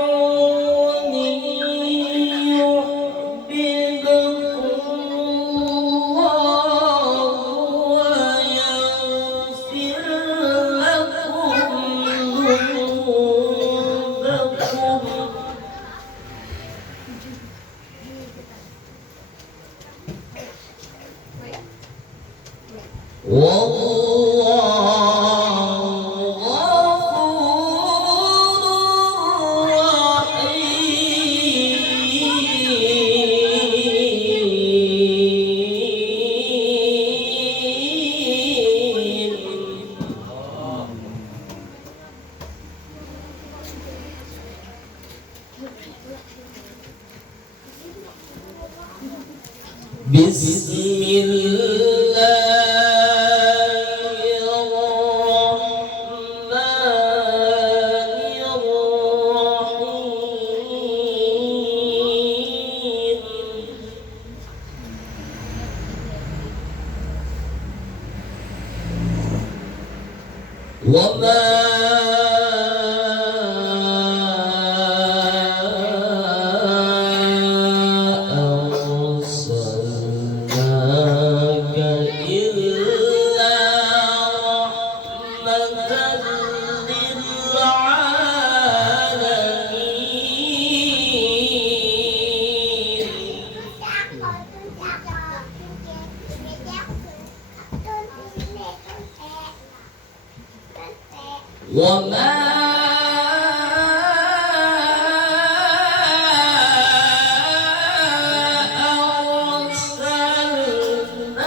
فاتبعوني يحببكم الله ويغفر لكم ذنوبكم بسم الله الرحمن الرحيم وما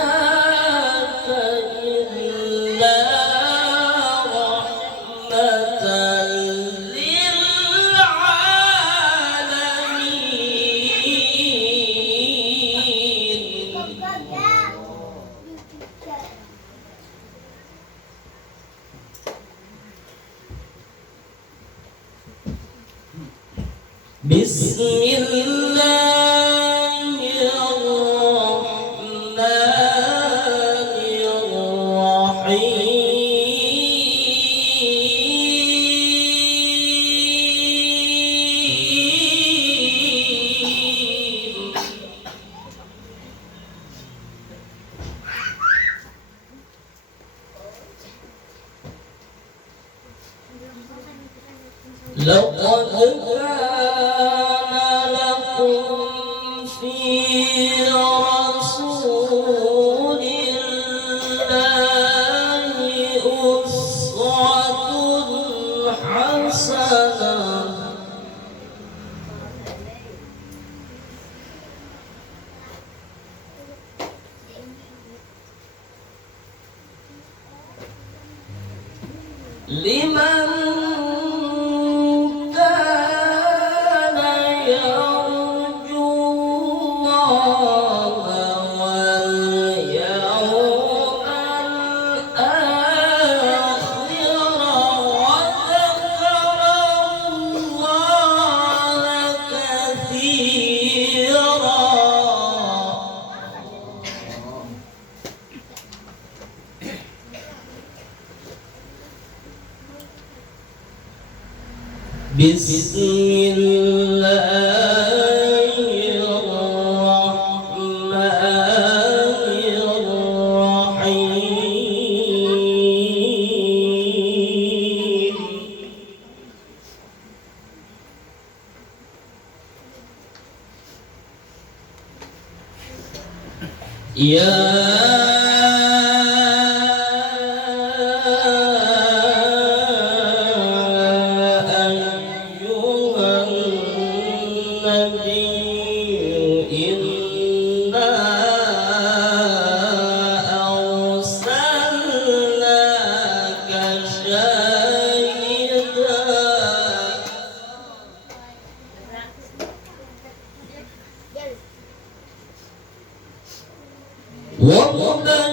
أرسلناك إلا رحمة للعالمين بسم الله الرحمن الرحيم لقد كان لكم في رسول الله أسوة حسنة لمن كان يرجو الله واليوم الآخر وذكر الله كثيرا بسم الله الرحمن الرحيم يا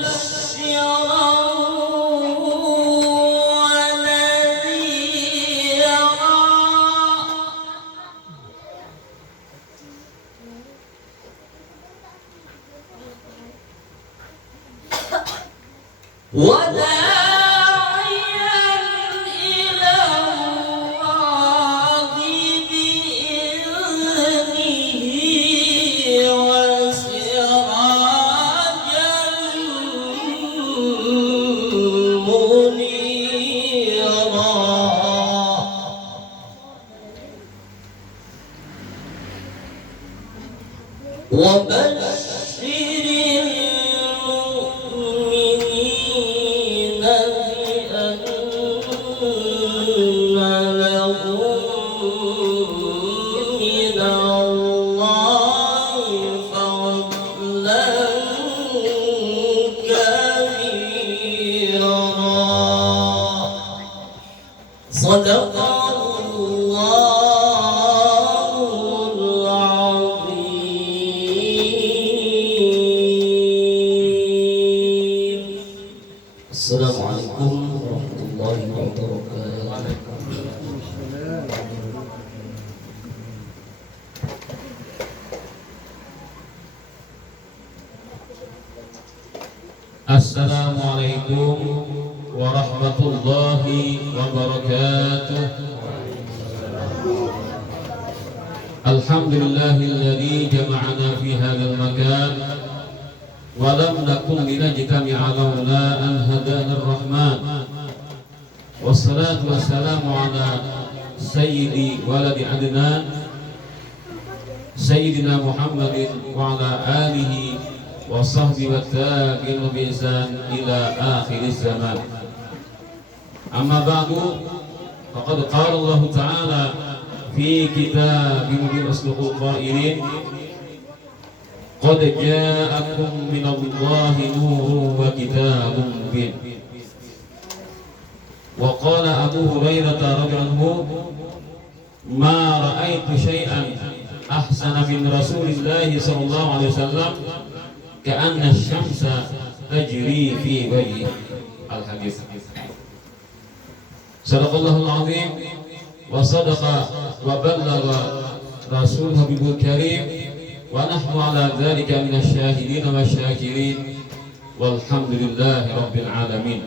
ومبشرا ونذيرا وداعيا إلى الله وبشر المؤمنين بأن لهم من الله فضلا كبيرا. صدق Assalamualaikum warahmatullahi wabarakatuh. Assalamualaikum warahmatullahi wabarakatuh. Alhamdulillahilladzi jama'ana fi hadzal makan wa lam nakun linajtami'a laula an hadana ar-rahman. Wassalatu wassalamu ala sayyidi waladi adnan sayyidina Muhammadin wa ala alihi wa sahbihi wa tabi'in bi ihsan ila akhiriz zaman. Amma ba'du, faqad qala Allah ta'ala fi kitabih asdaqul qailin qad ja'akum minallahi nurun wa kitabun mubin. Wa qala Abu Hurairah radhiyallahu anhu ma ra'aitu syai'an ahsana min Rasulillah sallallahu alaihi wasallam ka'anna asy-syamsa tajri fi wajhi. Al-hadits. Sadaqallahul azim wa sadaqa wa ballagha rasul habibul karim wa nahnu ala dzalika minasy syahidin wa syakirin walhamdulillahi rabbil alamin.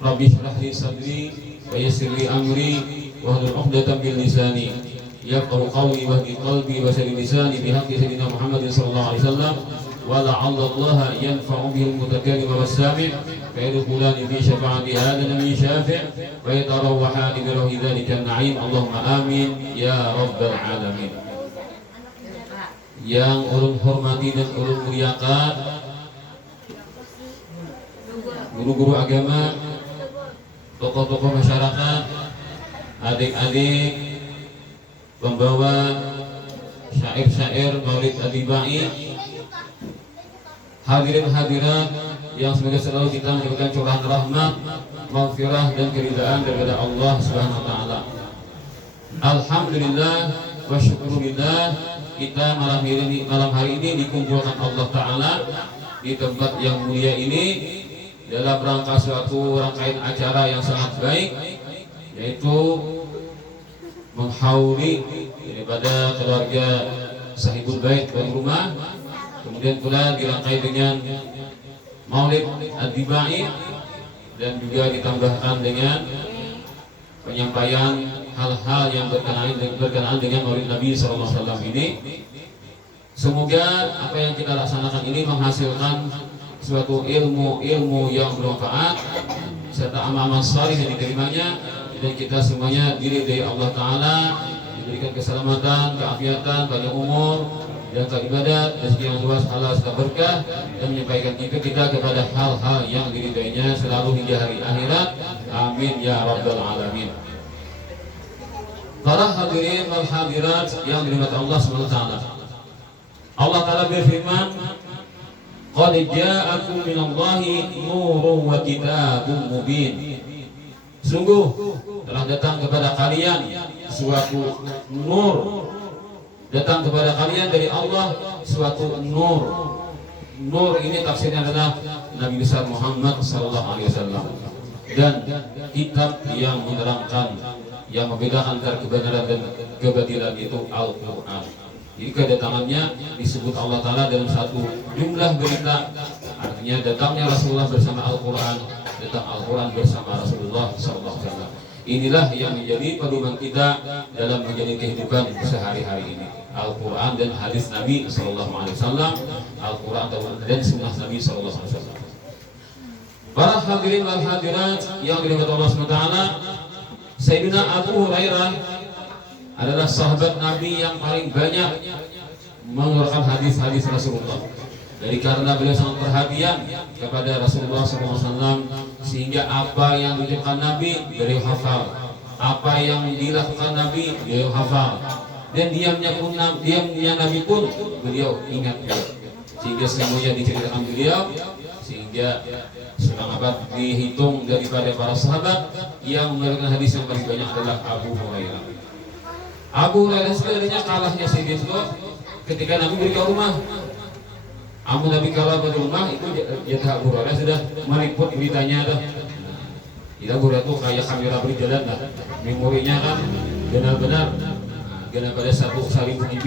Rabbi shrah li sadri wa yassir li amri wa hlul 'uqdatam min lisani yafqahu qawli wahdi qalbi wa saddid lisani bi haqqi sayyidina Muhammadin sallallahu alaihi wasallam wa la'alla Allah yanfa'u bihi al-mutakallim wa as-sami' fa yadkhulani fi syafa'ati hadha nabiy syafi' wa yatarawwahani bi ruhi dzalika an-na'im. Allahumma amin ya rabbal alamin. Yang ulun hormati dan ulun muliakan guru-guru agama, tokoh-tokoh masyarakat, adik-adik pembawa syair-syair Maulid Adibai, hadirin hadirat yang semoga selalu kita mendapatkan curahan rahmat, maghfirah dan keridhaan daripada Allah Subhanahu wa taala. Alhamdulillah wa syukurillah, kita malam hari ini dikumpulkan Allah Ta'ala di tempat yang mulia ini dalam rangka suatu rangkaian acara yang sangat baik, yaitu menghauli daripada keluarga Sahibul Bait tuan rumah, kemudian pula dirangkai dengan Maulid Adibai dan juga ditambahkan dengan penyampaian hal-hal yang berkenaan dengan Maulid Nabi SAW ini. Semoga apa yang kita laksanakan ini menghasilkan suatu ilmu yang bermanfaat serta amal-amal salih yang diterimanya, dan kita semuanya diridai Allah Ta'ala, diberikan keselamatan, keafiatan, panjang umur dan ibadat, rezeki yang luas, halal serta berkah, dan menyampaikan kita kepada hal-hal yang diridainya selalu hingga hari akhirat. Amin ya rabbal alamin. Para hadirin wal hadirat yang dirahmati Allah SWT, Allah Ta'ala berfirman, qad ja'akum minallahi nurun wa kitabun mubin. Sungguh telah datang kepada kalian suatu nur, datang kepada kalian dari Allah suatu nur. Nur ini tafsirnya adalah Nabi besar Muhammad sallallahu alaihi wasallam, dan kitab yang menerangkan, yang membedakan antara kebenaran dan kebatilan itu Al-Quran. Jadi kedatangannya disebut Allah Ta'ala dalam satu jumlah berita, artinya datangnya Rasulullah bersama Al-Quran, datang Al-Quran bersama Rasulullah SAW. Inilah yang menjadi pedoman kita dalam menjalani kehidupan sehari-hari ini, Al-Quran dan hadis Nabi SAW, Al-Quran dan sunnah Nabi SAW. Para hadirin wal hadirat yang dirahmati Allah SWT, Sayyidina Abu Hurairah adalah sahabat Nabi yang paling banyak mengeluarkan hadis-hadis Rasulullah. Dari karena beliau sangat perhatian kepada Rasulullah SAW, sehingga apa yang diucapkan Nabi beliau hafal, apa yang dilakukan Nabi beliau hafal, dan diamnya Nabi pun beliau ingat beliau. Sehingga semuanya diceritakan beliau, sehingga sudah dapat dihitung daripada para sahabat yang meriwayatkan hadis yang paling banyak adalah Abu Hurairah. Abu Hurairah sebenarnya kalahnya Sayyidina ketika Nabi beri ke rumah. Amun Nabi kalah pada rumah itu jatah Abu Hurairah sudah meliput beritanya dah. Tidak Hurairah itu kayak kamera berjalan dah. Memorinya kan benar-benar benar pada 1.000 GB.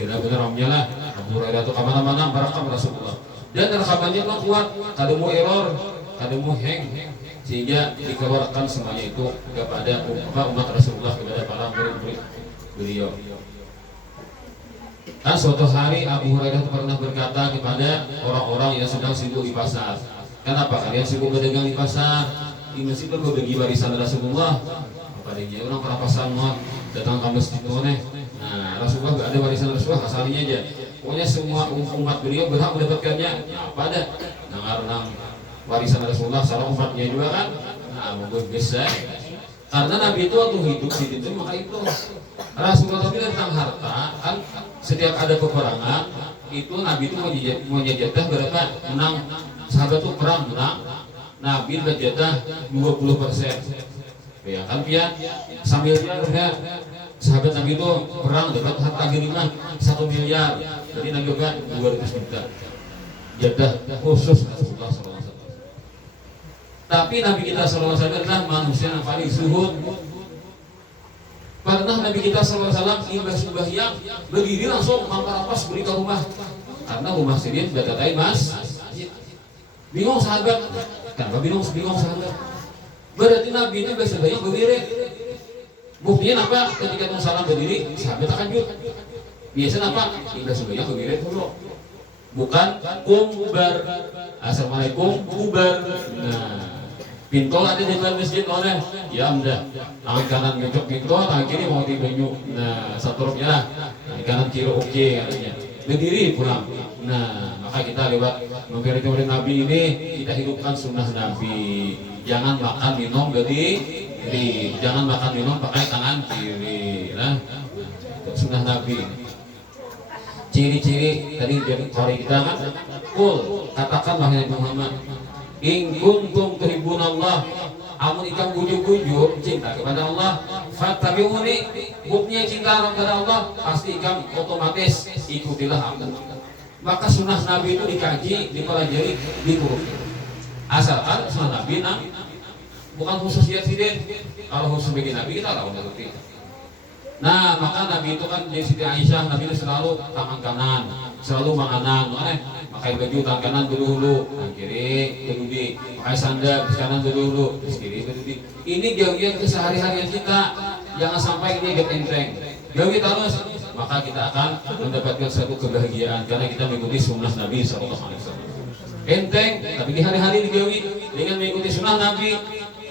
Benar-benar ramnya lah. Abu Hurairah itu kemana-mana merekam Rasulullah. Dan rekamannya kan kuat, kada mau error, kada mau hang, sehingga dikeluarkan semuanya itu kepada umat Rasulullah, kepada para murid-murid beliau. Kan suatu hari Abu Hurairah pernah berkata kepada orang-orang yang sedang sibuk di pasar, kenapa kalian sibuk berdagang di pasar? Di masjid kan berbagi warisan Rasulullah. Padahal orang para pasar mau datang ke masjid nih. Nah, Rasulullah gak ada warisan Rasulullah, asalnya aja. Pokoknya semua umat beliau berhak mendapatkannya. Nah, apa ada? Nah, warisan Rasulullah salah umatnya juga kan. Nah, mungkin bisa. Karena Nabi itu waktu hidup di situ maka itu Rasulullah itu tentang harta kan, setiap ada peperangan itu Nabi itu mau jatah berapa? Menang sahabat itu perang menang, Nabi berjatah 20%. Ya kan dia sambil dia sahabat Nabi itu perang dapat harta ginilah 1 miliar, jadi Nabi kan 200 juta jatah khusus Rasulullah SAW. Tapi Nabi kita SAW adalah manusia yang paling zuhud. Pernah Nabi kita SAW imbas yang berdiri langsung mangkarapas beri ke rumah, karena rumah sendiri sudah katain mas. Bingung sahabat, kenapa bingung sahabat? Berarti Nabi itu biasa banyak berdiri. Buktinya apa? Ketika Nabi salam berdiri, sahabat akan jujur. Biasanya apa? Ibadah sebanyak berdiri dulu. Bukan kumbar. Assalamualaikum kubar. Nah, pintol ada di dalam masjid oleh ya amdah. Tangan kanan ngecok pintol, tangan kiri mau di banyu. Nah, satu ruknya lah. Tangan kanan kiri oke katanya. Berdiri pulang. Nah, maka kita lewat memberi kepada Nabi ini kita hidupkan sunnah Nabi. Jangan makan minum berdiri, jangan makan minum pakai tangan kiri. Nah, sunnah Nabi. Ciri-ciri tadi jadi kori kita kan, katakan wahai Muhammad, in kuntum tuhibbunallah, amun ikam gujur-gujur cinta kepada Allah, fattabi'uni, buktinya cinta kepada Allah, pasti ikam otomatis ikutilah aku. Maka sunnah Nabi itu dikaji, dipelajari, dituruti. Asalkan sunnah Nabi bukan khusus Yazidin. Kalau khusus bagi Nabi kita tahu ngerti. Nah, maka Nabi itu kan dari Siti Aisyah, Nabi itu selalu tangan kanan, selalu manganan, pakai baju tangan kanan dulu, tangan kiri kedudi, pakai sandal kanan dulu, terus kiri kedudi. Ini jauh-jauh kesehari-harian kita, jangan sampai ini get enteng. Jauh terus, maka kita akan mendapatkan satu kebahagiaan karena kita mengikuti sunnah Nabi SAW. Enteng, tapi di hari-hari dijauhi dengan mengikuti sunnah Nabi,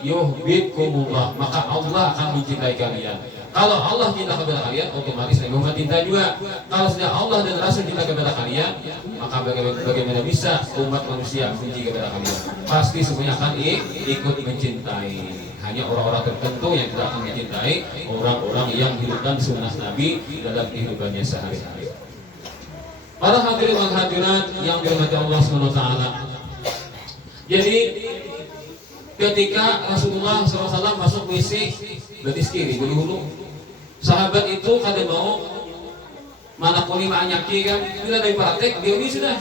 yuhibbukumullah, maka Allah akan mencintai kalian. Kalau Allah cinta kepada kalian, otomatis Nabi Muhammad cinta juga. Kalau sudah Allah dan Rasul cinta kepada kalian, maka bagaimana bisa umat manusia benci kepada kalian? Pasti semuanya akan ikut mencintai. Hanya orang-orang tertentu yang tidak akan mencintai orang-orang yang hidupkan sunnah Nabi dalam kehidupannya sehari-hari. Para hadirin dan hadirat yang dirahmati Allah SWT. Jadi ketika Rasulullah SAW masuk WC betis kiri dulu, sahabat itu kada mau mana kuli manyaki kan, bila dari praktek dia ini sudah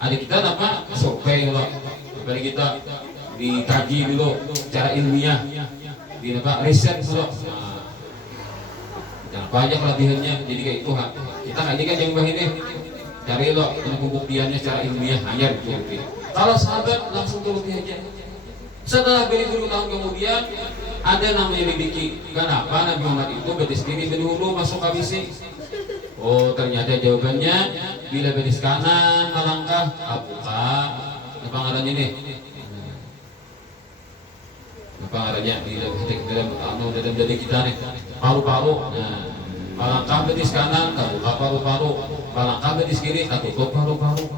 ada kita apa survei loh, dari kita dikaji dulu cara ilmiah, di apa riset dulu. Nah, banyak latihannya, jadi kayak itu kita ngaji kan yang ini cari lo pembuktiannya secara ilmiah hanya dituruti. Kalau sahabat langsung turuti aja. Setelah beribu tahun kemudian ada namanya dibiki. Kenapa Nabi Muhammad itu betis kiri dulu masuk WC? Oh, ternyata jawabannya bila betis kanan melangkah abuka. Apa ngarannya nih? Apa ngarannya di dalam jadi kita nih? Paru-paru. Nah, palangkah betis kanan kabuka paru-paru, palangkah betis kiri katutup paru-paru.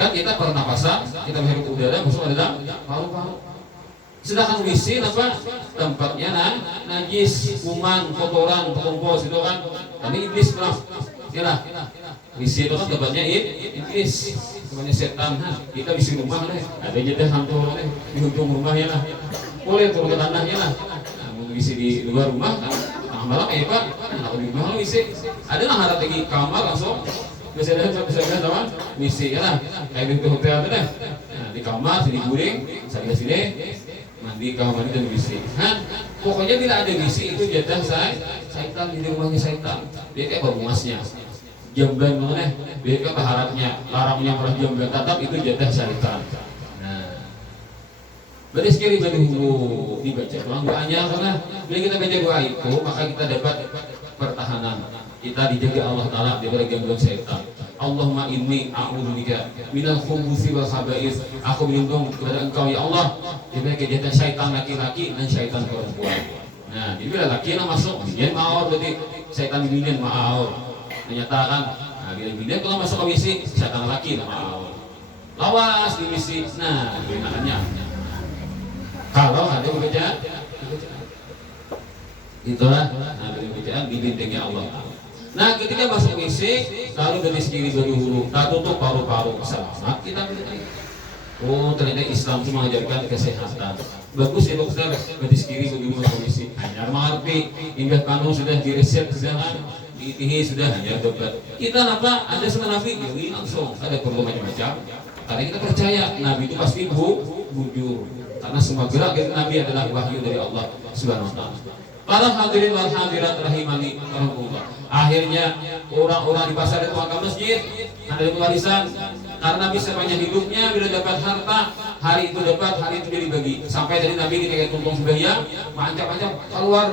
Kan kita pernapasan, kita menghirup udara masuk ke dalam paru-paru. Sedangkan WC apa tempatnya najis, kuman, kotoran, terkumpul situ kan. Tapi iblis bilang, ya WC itu kan tempatnya iblis, tempatnya setan. Kita bisa rumah deh, ada jeda hantu deh di ujung rumahnya lah. Boleh turun ke tanahnya lah. WC di luar rumah kan, malam Pak, kalau di rumah WC ada lah harap lagi kamar langsung. Biasanya teman WC ya lah, kayak di hotel deh. Nah, di kamar sini guring, saya sini mandi kamar mandi dan WC. Pokoknya bila ada WC itu jatah syaitan di rumahnya syaitan. Dia kayak bermuasnya. Jamban mana? Dia kayak berharapnya larangnya pernah jamban tetap itu jatah syaitan. Nah, baris kiri badi hulu dibaca doang doanya karena bila kita baca doa itu maka kita dapat pertahanan. Kita dijaga Allah Ta'ala dari gangguan syaitan. Allahumma inni a'udzubika minal khubuthi wal khaba'ith. Aku berlindung kepada Engkau ya Allah dari kejahatan syaitan laki-laki dan syaitan perempuan. Nah, jadi bila laki yang masuk bikin ma'aur berarti syaitan bikin ma'aur. Menyatakan, nah bila bikin kalau masuk ke WC syaitan laki ma'aur. Lawas di WC. Nah, gunaannya. Kalau ada bacaan itulah nah dari bacaan dibintangnya Allah. Nah ketika masuk WC lalu dari kiri dari hulu tak tutup paru-paru selamat kita berarti. Oh ternyata Islam itu mengajarkan kesehatan. Bagus ya dokter, dari kiri bagaimana masuk WC. Hanya mengerti hingga kandung sudah direset sudah kan, diitihi sudah hanya dokter. Kita apa? Ada sama Nabi jadi langsung ada perlu macam-macam. Karena kita percaya Nabi itu pasti bujur. Karena semua gerak dari Nabi adalah wahyu dari Allah Subhanahu wa taala. Para hadirin wal hadirat rahimani Allah. Akhirnya orang-orang di pasar itu ke masjid, ada warisan karena bisa banyak hidupnya bila dapat harta, hari itu dapat, hari itu dibagi. Sampai dari Nabi dikayak tumpung sembahyang, macam-macam keluar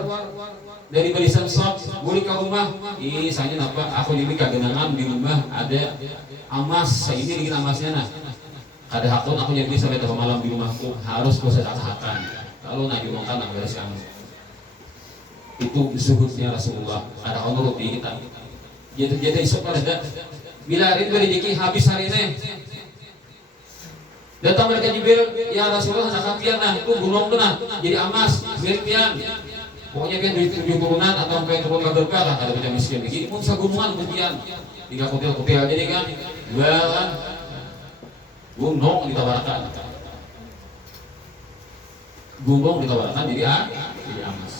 dari barisan shop, balik ke rumah. Ih, saya napa? Aku jadi kagenangan di rumah ada amas, saya ini bikin amasnya nah. Ada hakun aku jadi bisa sampai malam di rumahku harus proses akan kalau nak diomongkan nak beres kamu itu zuhudnya Rasulullah ada honor di kita jadi esok pada bila hari itu rezeki habis hari ini datang mereka Jibril ya Rasulullah nak pian nah itu gunung tuh nah jadi amas milik pian pokoknya pian duit 7 turunan atau sampai turun ke berkah lah ada macam miskin begini pun sagumungan kemudian 3 kutil jadi kan jualan gunung ditawarkan jadi amas.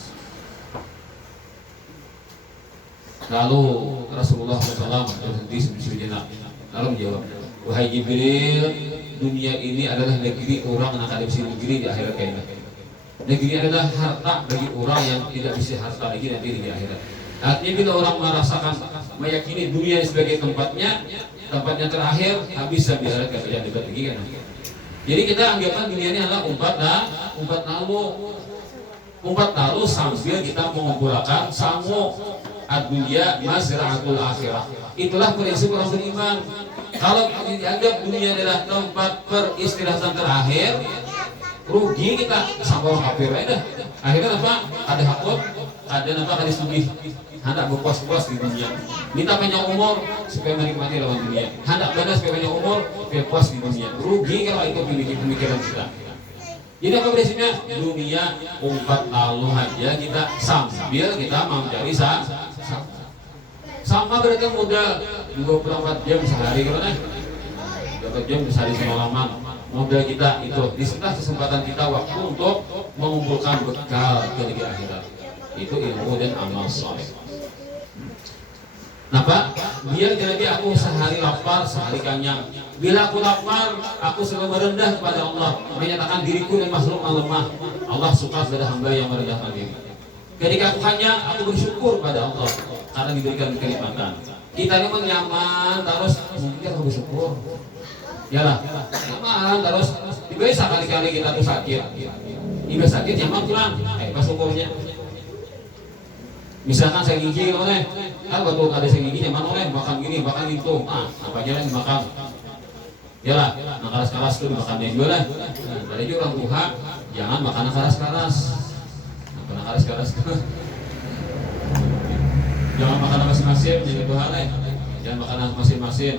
Lalu Rasulullah SAW berhenti sejenak lalu menjawab, wahai Jibril, dunia ini adalah negeri orang yang akan bisa negeri di akhirat kaidah. Negeri adalah harta bagi orang yang tidak bisa harta lagi nanti di akhirat. Artinya bila orang merasakan meyakini dunia sebagai tempatnya terakhir habis sampai akhirat kaidah debat lagi kan. Jadi kita anggapkan dunia ini adalah umpat lalu sambil kita mengumpulkan samu ad-dunya mazra'atul akhirah. Itulah prinsip orang beriman. Kalau dianggap dunia adalah tempat peristirahatan terakhir, rugi kita sama orang kafir aja. Akhirnya apa? Ada hakut, ada hadis lebih. Hendak berpuas-puas di dunia. Minta panjang umur supaya menikmati lawan dunia. Hendak badas supaya panjang umur supaya puas di dunia. Rugi kalau ikut pemikiran kita. Jadi apa prinsipnya? Dunia umpat lalu aja kita sambil kita mencari sama berarti modal 24 jam sehari karena 24 jam sehari semalaman. Modal kita itu disita kesempatan kita waktu untuk mengumpulkan bekal ke negeri akhirat. Itu ilmu dan amal soleh. Napa? Biar jadi aku sehari lapar, sehari kenyang. Bila aku lapar, aku selalu merendah kepada Allah, menyatakan diriku dan makhluk yang lemah. Allah suka pada hamba yang merendahkan diri. Ketika aku kenyang, aku bersyukur pada Allah karena diberikan kenikmatan. Kita ini nyaman terus, mungkin kita bersyukur. Yalah, nyaman terus. Biasa kali-kali kita tuh sakit. Ibu sakit nyaman pulang, pas syukurnya. Misalkan saya gigi oleh kan waktu ada saya gigi nyaman oleh makan gini makan itu apa aja yang makan ya lah nah keras-keras tuh makan juga lah dari juga orang tua jangan makan keras-keras makan keras-keras Jangan makan masing-masing, jadi Tuhan jangan makan masing-masing.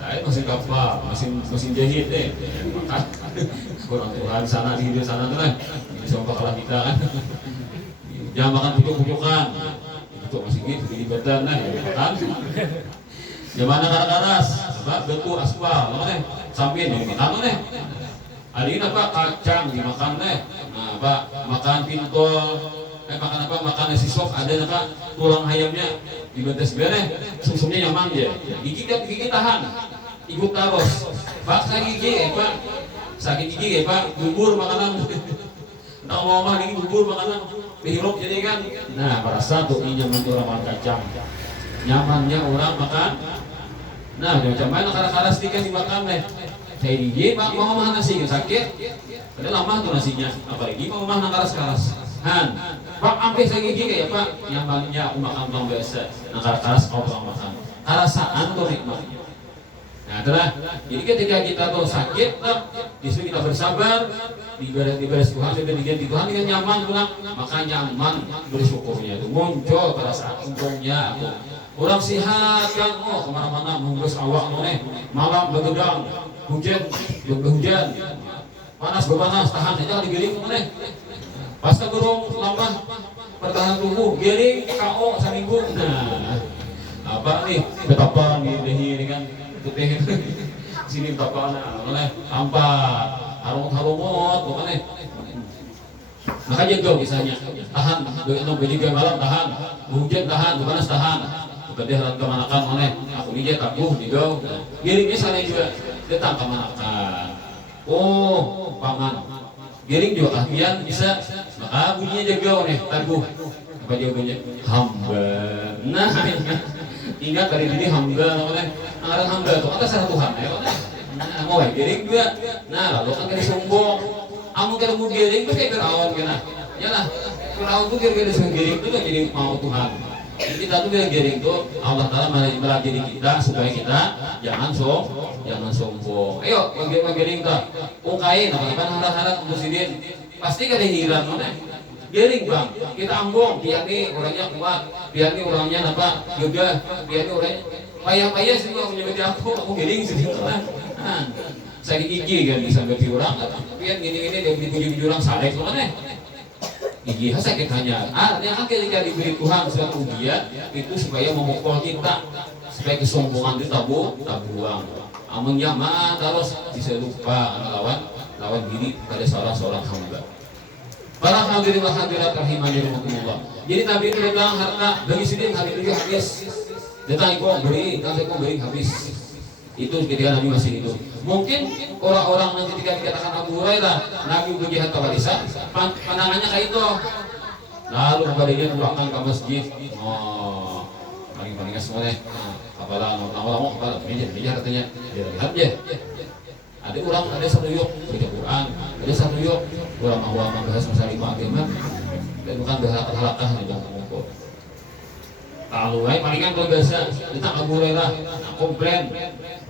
Nah, mesin kapal, mesin jahit makan. Kurang Tuhan sana di hidup sana tuh lah. Sumpah kalah kita kan. Jangan makan pucuk-pucukan. Pucuk masih gitu di badan makan. Jangan karas-karas, sebab bentuk aspal, sampai nih makan Ada ini apa kacang dimakan Nah, apa makan pintol, makan apa makan nasi sop, ada apa tulang ayamnya dibetes beres, sumsumnya nyaman ya. Gigi tahan, ikut taros. Pak sakit gigi, Pak sakit gigi, Pak bubur makanan. Nah mau ini bubur makanan, dihirup jadi kan. Nah pada satu ini nyaman orang makan kacang, nyamannya orang makan. Nah macam mana karas-karas sedikit dimakan Saya gigi, Pak mau makan nasi sakit, padahal lama tuh nasinya, apalagi mau makan karas-karas. Han, Pak ambil saya gigi kayak Pak, nyamannya aku makan bang biasa, nah karas-karas kau bang makan, karasaan tuh nikmatnya. Nah itulah, jadi ketika kita tuh sakit, disuruh kita bersabar, diberes Tuhan, diganti Tuhan dengan nyaman pulang, maka nyaman bersyukurnya itu muncul perasaan untungnya aku. Orang sihat kan, oh kemana-mana menghembus awak malam begadang, hujan, panas berpanas, tahan aja digiring Pasta burung lambah pertahanan tubuh, giring KO seminggu. Nah, apa nih? Betapa ini kan putih sini betapa tampak harumot bukan makanya jauh misalnya tahan begitu malam tahan hujan tahan panas tahan gede harus kemanakan aku dia takuh digau giringnya sana juga datang kemanakan paman giring juga kahwian bisa maka bunyinya jago taguh apa jawabannya hamba nah ingat dari ini hamba ada hamba itu atas satu Tuhan nah mau giring juga nah lalu kan dari sombong kamu kalau mau giring itu kayak Firaun kena ya lah Firaun itu kira-kira giring itu kan jadi mau Tuhan jadi kita tuh giring itu Allah Ta'ala melajari kita supaya kita jangan sombong ayo giring tak ungkain apa-apa harap-harap muslimin pasti kan hilang giring bang kita ambong biar nih orangnya kuat biar nih orangnya apa gagah biar nih orangnya payah-payah sih kalau menyebut aku giring sedikit lah saya gigi kan bisa berarti orang biar gini-gini dia puji-puji orang saleh tuh gigi sakit hanya artinya kan ketika diberi Tuhan suatu ujian itu supaya memukul kita supaya kesombongan itu tabuang amun nyaman terus bisa lupa lawan diri pada seorang hamba. Para hadirin wa hadirat rahimani rahimakumullah. Jadi Nabi itu datang harta bagi sidin hari itu habis. Datang kok beri habis. Itu ketika Nabi masih hidup. Mungkin orang-orang nanti ketika dikatakan Abu Hurairah Nabi bagi harta warisan, pandangannya kayak itu. Lalu kepada dia tuangkan ke masjid. Oh, paling-paling semuanya. Apalah lama-lama apalah meja katanya. Dia lihat ya. Ada orang ada satu yuk baca Quran, ada satu yuk orang awam bahas masalah agama dan bukan berhalakah di dalam pokok. Kalau palingan kalau biasa tentang Abu Hurairah komplain.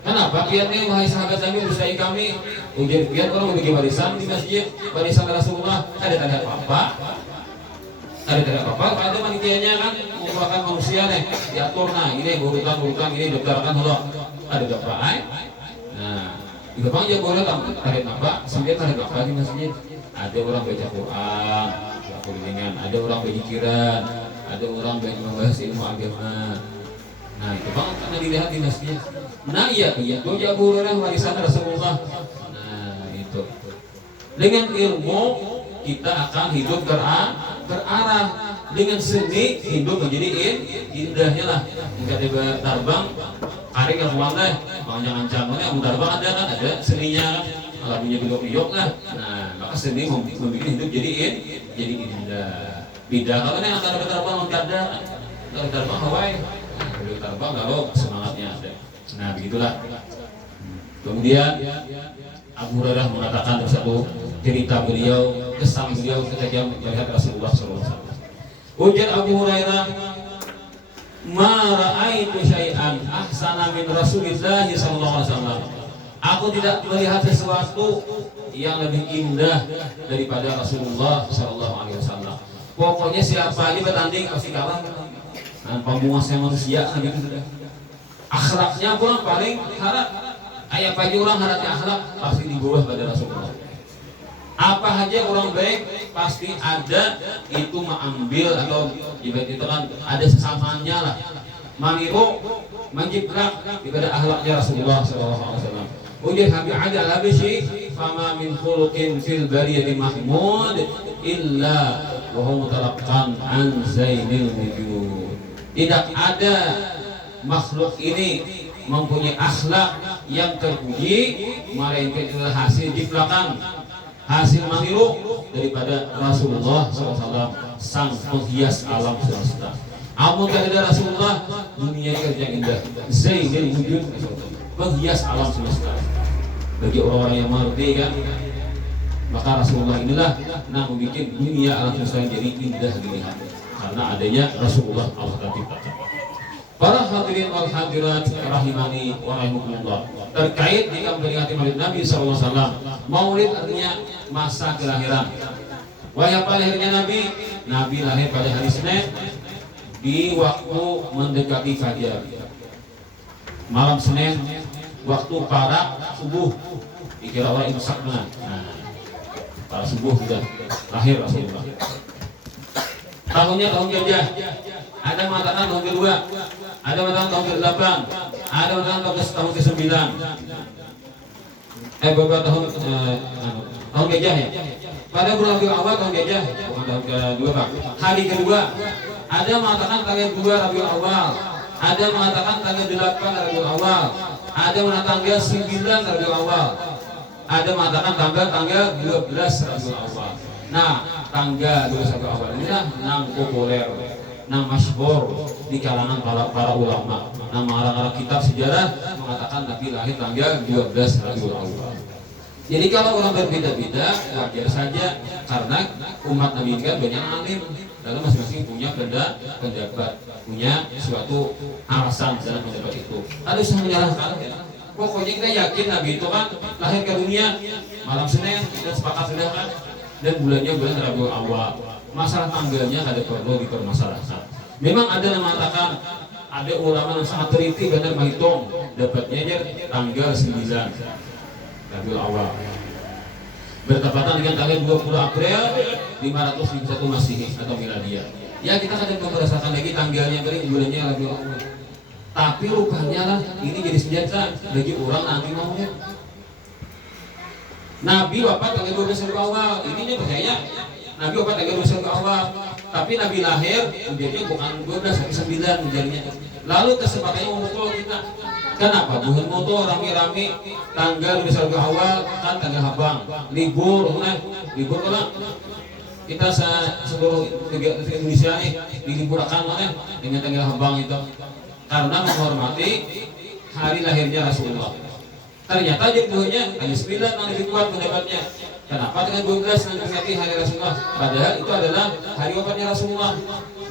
Kenapa biar nih wahai sahabat Nabi usai kami ujian biar orang bagi barisan di masjid barisan Rasulullah ada apa-apa ada panitianya kan merupakan manusia nih diatur ini urutan ini daftarkan dulu ada berapa nah di depan aja boleh tarik apa sampai tarik apa di masjid ada orang baca Quran kulingan ada orang berpikiran ada orang membahas ilmu agama. Nah itu bang karena dilihat di masjid. Nah iya itu Abu Hurairah warisan Rasulullah. Nah itu dengan ilmu kita akan hidup terarah dengan seni hidup menjadi indahnya lah. Jika dia terbang hari ke mana panjang-panjangnya mau terbang ada kan ada seninya kan lagunya biok-biok lah. Nah maka seni membuat hidup jadi indah. Beda kalau ini antara terbang ada terbang Hawaii terbang kalau semangatnya ada. Nah begitulah. Kemudian Abu Hurairah mengatakan satu cerita beliau kesan beliau ketika melihat Rasulullah SAW. Ujar Abu Hurairah, "Ma ra'aitu syai'an ahsana min Rasulillah sallallahu alaihi wasallam." Aku tidak melihat sesuatu yang lebih indah daripada Rasulullah sallallahu alaihi wasallam. Pokoknya siapa ini bertanding pasti kalah. Pembuasnya manusia gitu sudah. Akhlaknya pun paling harap kayak baju orang harapnya akhlak pasti di bawah pada Rasulullah. Apa aja orang baik pasti ada itu mengambil atau ibarat itu kan ada sesamaannya lah. Maniru menjiplak daripada akhlaknya Rasulullah SAW. Ujar habis ada habisi fama min khuluqin fil bariyati mahmud illa wa huwa mutalaqqan an zainil wujud. Tidak ada makhluk ini mempunyai akhlak yang terpuji melainkan adalah hasil jiplakan, hasil maniru daripada Rasulullah SAW, sang penghias alam semesta. Amun ada Rasulullah, dunia kerja indah, zainul wujud, penghias alam semesta. Bagi orang-orang yang mengerti kan, maka Rasulullah inilah yang membuat dunia alam semesta jadi indah dilihat karena adanya Rasulullah Al-Fatihah. Para hadirin wal hadirat rahimani wa rahimakumullah. Terkait dengan memperingati Maulid Nabi sallallahu alaihi wasallam. Maulid artinya masa kelahiran. Wayapa lahirnya Nabi? Nabi lahir pada hari Senin di waktu mendekati fajar. Malam Senin waktu para subuh dikira orang imsak. Nah, para subuh sudah lahir Rasulullah. Tahunnya tahun gajah. Ada mengatakan tahun kedua, ada mengatakan tahun ke-8, ada mengatakan tahun ke-9. Beberapa tahun gajah ya. Pada bulan Rabiul Awal tahun gajah, bukan tahun kedua Pak. Hari kedua, ada mengatakan tanggal 2 Rabiul Awal, ada mengatakan tanggal 8 Rabiul Awal, ada mengatakan tanggal 9 Rabiul Awal, ada mengatakan tanggal 12 Rabiul Awal. Nah, tanggal 12 Rabiul Awal ini lah nang populer, nang masyhur di kalangan para ulama. Nah, orang-orang kitab sejarah mengatakan Nabi lahir tanggal 12 Rabiul Awal. Jadi kalau orang berbeda-beda wajar saja karena umat Nabi ini kan banyak alim, lalu masing-masing punya pendapat, punya suatu alasan dalam pendapat itu. Harus menyalahkan. Pokoknya kita yakin Nabi itu kan lahir ke dunia malam Senin, kita sepakat sudah kan, dan bulannya bulan Rabiul Awal. Masalah tanggalnya ada perlu dipermasalahkan. Memang ada yang mengatakan ada ulama yang sangat teliti benar menghitung dapatnya aja tanggal 9 Rabiul Awal bertepatan dengan tanggal 20 April 501 Masehi atau Miladiah. Ya kita akan berdasarkan lagi tanggalnya dari bulannya Rabiul Awal. Tapi rupanya lah ini jadi senjata bagi orang nanti maunya. Nabi wafat tanggal 12 Rabiul Awal. Ini percaya Nabi wafat tanggal 12 Rabiul Awal. Tapi Nabi lahir menjadinya bukan 12 tapi 9 menjadinya. Lalu kesempatan memukul kita. Kenapa? Bukan moto rame-rame tanggal 12 Rabiul Awal kan tanggal habang, libur, libur kalau kita seluruh Indonesia nih diliburkan dengan tanggal habang itu karena menghormati hari lahirnya Rasulullah. Ternyata jadinya tanggal 9 yang lebih kuat pendapatnya. Kenapa tanggal 12 yang memperingati hari Rasulullah? Padahal itu adalah hari wafatnya Rasulullah.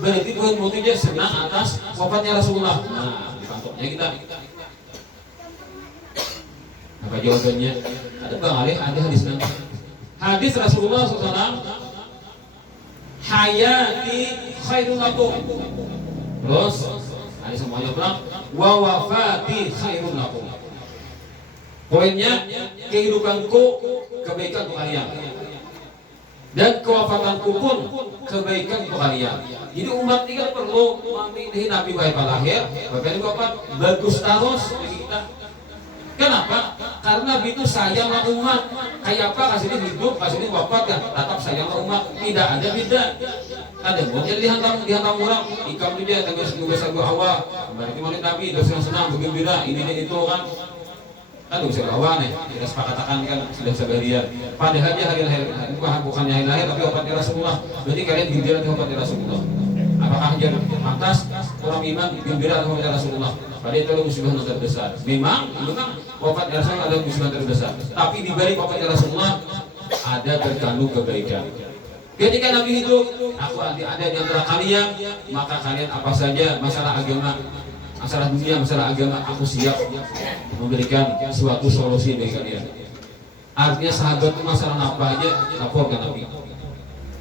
Berarti bukan motifnya senang atas wafatnya Rasulullah. Nah, dipantoknya kita. Apa jawabannya? Ada Bang Ali, ada hadis nanti. Hadis Rasulullah SAW, hayati khairul lakum. Terus, ada semuanya bilang, wa wafati khairul lakum. Poinnya, kehidupanku kebaikan untuk kalian. Dan kewafatanku pun kebaikan untuk kalian. Jadi umat ini kan perlu memilih Nabi baik lahir, bahkan wafat bagus terus kita. Kenapa? Karena Nabi itu sayang sama umat. Kayak apa? Kasih ini hidup, kasih ini wafat kan? Tetap sayang sama umat. Tidak ada beda. Ada boleh dihantam orang. Ikam itu dia tanggal 12 Rabiul Awal. Berarti Maulid Nabi sudah senang-senang, bergembira. Ini itu kan. Kan bisa awal nih. Kita sepakatakan kan sudah sebarian. Padahal dia hari lahir, bukannya hari lahir tapi wafatnya Rasulullah. Berarti kalian gembira dengan wafatnya Rasulullah. Apakah dia pantas orang iman gembira dengan wafatnya Rasulullah? Padahal itu adalah musibah yang terbesar. Memang wafatnya Rasulullah adalah musibah terbesar. Tapi di balik wafatnya Rasulullah ada terkandung kebaikan. Ketika Nabi hidup, aku nanti ada di antara kalian, maka kalian apa saja masalah agama, masalah dunia, masalah agama, aku siap memberikan suatu solusi bagi kalian. Artinya sahabat itu masalah apa aja laporkan Nabi.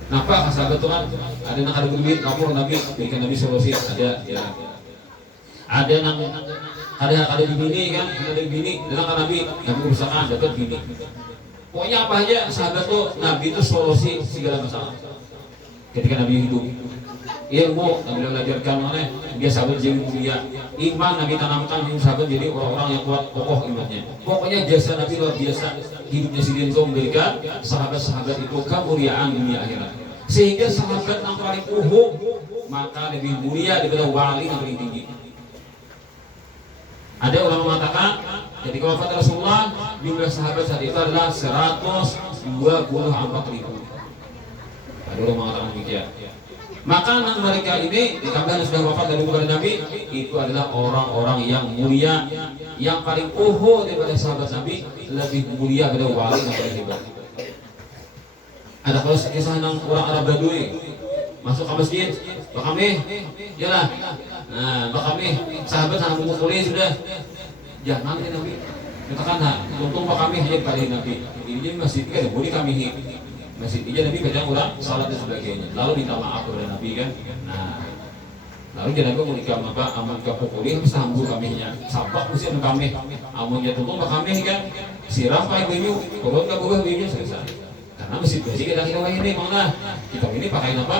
Napa sahabat itu kan ada yang ada duit, kamu Nabi berikan Nabi solusi ada ya. Ada yang ada di bini kan, ada di bini, dan Nabi berusaha dapat bini. Pokoknya apa aja sahabat tuh Nabi itu solusi segala masalah. Ketika Nabi hidup, ilmu Nabi belajarkan mana dia sahabat jadi mulia, iman Nabi tanamkan di sahabat jadi orang-orang yang kuat kokoh imannya. Pokoknya jasa Nabi luar biasa. Hidupnya sendiri itu memberikan sahabat-sahabat itu kemuliaan dunia akhirat. Sehingga sahabat yang paling maka lebih mulia daripada wali yang paling tinggi. Ada ulama mengatakan ketika wafat Rasulullah jumlah sahabat saat itu adalah 124.000. Ada ulama mengatakan demikian. Maka mereka ini ditambah sudah wafat dari kepada Nabi itu adalah orang-orang yang mulia, yang paling daripada sahabat Nabi, lebih mulia daripada wali yang paling hebat. Ada kalau kisah tentang orang Arab Badui masuk ke masjid, bakami, yalah. Nah, bakami sahabat sangat memukuli sudah. Jangan ya Nabi. Katakan nah, untung bakami hanya pada Nabi. Ini masjid kan boleh kami masjid ini Nabi kadang orang salat dan sebagainya. Lalu minta maaf kepada Nabi kan. Nah, lalu dia Nabi menikah apa aman ke pukuli habis sambung kaminya. Sabak mesti kami. Amun jatuh untung bakami kan. Siram pakai baju, turun ke bawah bajunya selesai. Karena masjid kita ini mana? Kita ini pakai apa?